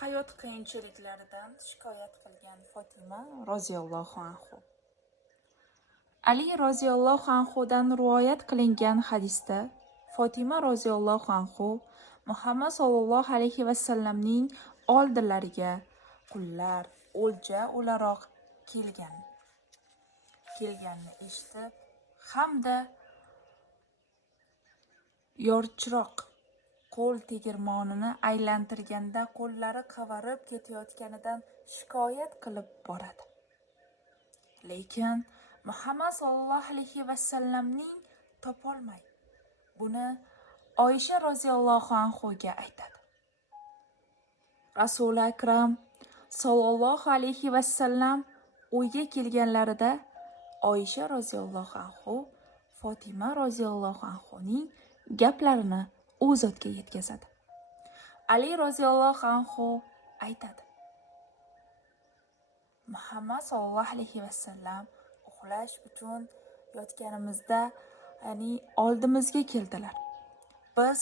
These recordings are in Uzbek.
hayot qiyinchiliklaridan shikoyat qilgan Fotima roziyallohu anhu. Ali roziyallohu anhudan rivoyat qilingan hadisda Fotima roziyallohu anhu Muhammad sollallohu alayhi vasallamning oldilariga qullar o'lja o'laroq kelganini eshitib hamda yorchiroq qo'l tegirmonini aylantirganda qo'llari qavarib ketayotganidan shikoyat qilib boradi. Lekin Muhammad sollallohu alayhi vasallamning topolmay buni Oysha roziyallohu anhuga aytadi. Rasuli akram sollallohu alayhi vasallam uyga kelganlarida Oysha roziyallohu anhu Fotima roziyallohu anhuning gaplarini u zotga yetkazadi. Ali roziyallohu anhu aytadi: Muhammad sollallohu alayhi vasallam uxlash uchun yotganimizda, ya'ni oldimizga keldilar. Biz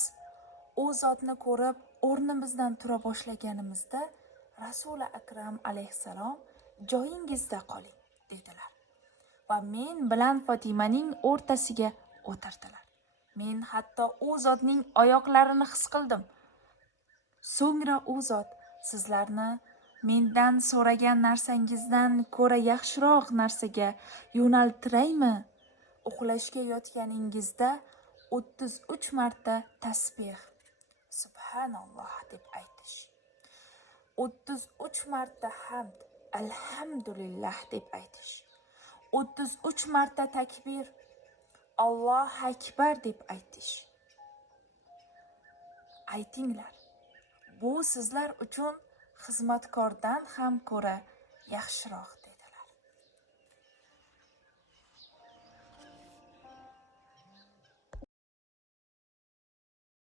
u zotni ko'rib o'rnimizdan tura boshlaganimizda Rasuli akram alayhissalom joyingizda qoling dedilar va men bilan Fotimaning o'rtasiga o'tirdilar. Men hatto u zotning oyoqlarini his qildim. So'ngra u zot sizlarni mendan so'ragan narsangizdan ko'ra yaxshiroq narsaga yo'naltiraymi? Uxlashga yotganingizda 33 marta tasbih, subhanalloh deb aytish, 33 marta hamd, alhamdulillah deb aytish, 33 marta takbir, Allohu akbar deb aytish. Aytinglar, bu sizlar uchun xizmatkordan ham ko'ra yaxshiroq